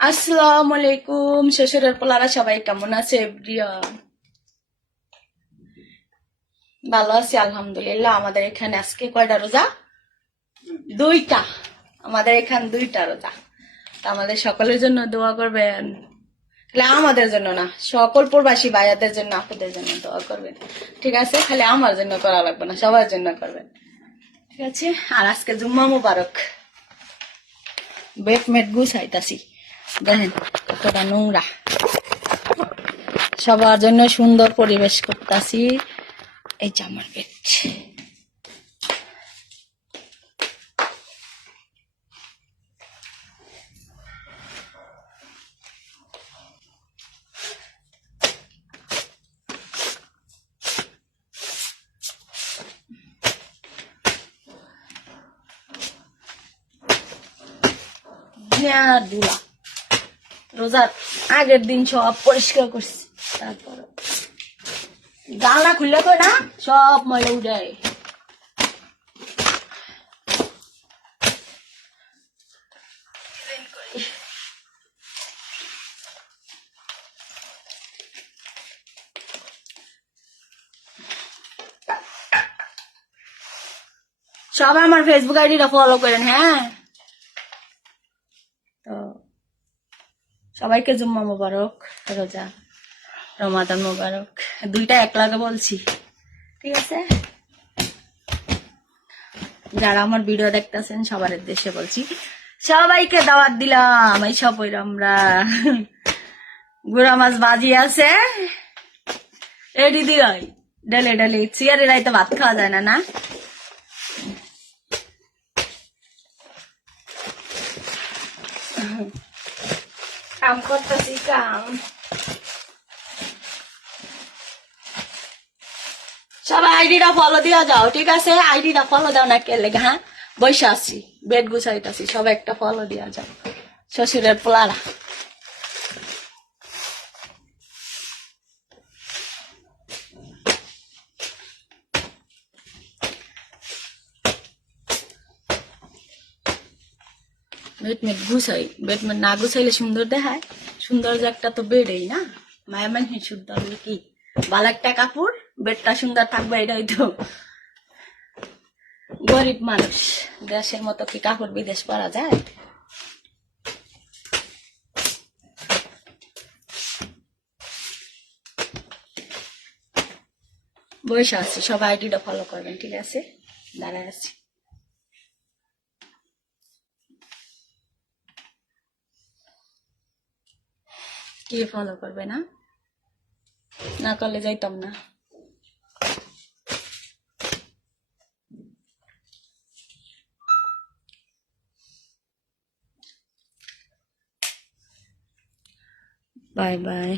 আসসালামু আলাইকুম শ্বশুরের পোলারা সবাই কেমন আছে এভরিওয়ান? ভালো আছি আলহামদুলিল্লাহ। আমাদের এখানে আজকে কয়টা রোজা? দুইটা। আমাদের এখানে দুইটা রোজা। তা আমাদের সকলের জন্য দোয়া করবেন। খালি আমাদের জন্য না, সকল প্রবাসী ভাইয়াদের জন্য, আপুদের জন্য দোয়া করবেন। ঠিক আছে? খালি আমার জন্য করা লাগবে না, সবার জন্য করবেন। ঠিক আছে? আর আজকে জুম্মা মুবারক। বেড মেট গুছাইতাছি, দেখেন কতটা নোংরা। সবার জন্য সুন্দর পরিবেশ করতেছি। এই যে আমার বেড। ধুলা রোজার আগের দিন সব পরিষ্কার করছি, তারপর জানলা খুললে তো না সব ময়লা উঠে। সবাই আমার ফেসবুক আইডিটা ফলো করেন, হ্যাঁ? তো সবাইকে জুম্মা মোবারক, রোজা রমাদান মোবারক, দুইটা এক লাগে বলছি। ঠিক আছে? যারা আমার ভিডিও দেখতেছেন সবার উদ্দেশ্যে বলছি, সবাইকে দাওয়াত দিলাম। এই সব আমরা গুড়া মাছ বাজি আছে, এই দিদি হয় ডেলে ডেলে চেয়ারে রাইতে ভাত খাওয়া যায় না, না? কাম করতেছি কাম। সবাই আইডিটা ফলো দিয়া যাও, ঠিক আছে? আইডিটা ফলো দাও না কে লেগে, হ্যাঁ? বৈশা আছি, বেড গুছাইতাছি, সবাই একটা ফলো দিয়া যাও শ্বশুরের পোলারা। বেডমেট গুছাই, বেডমেট না গুছাইলে সুন্দর দেখায়? সৌন্দর্য একটা তো বেডেই না, মায়া মানুষ শুদ্ধ হলে কি ভালো একটা কাপড়, বেডটা সুন্দর থাকবে, এটাই তো। গরিব মানুষ, দেশের মতো কি কাপড় বিদেশ পরা যায়? বসে আছি, সবাই আইডিটা ফলো করবেন, ঠিক আছে? দাঁড়ায় আছি। কে ফলো করবে না? না করলে যাইতাম না। Bye bye.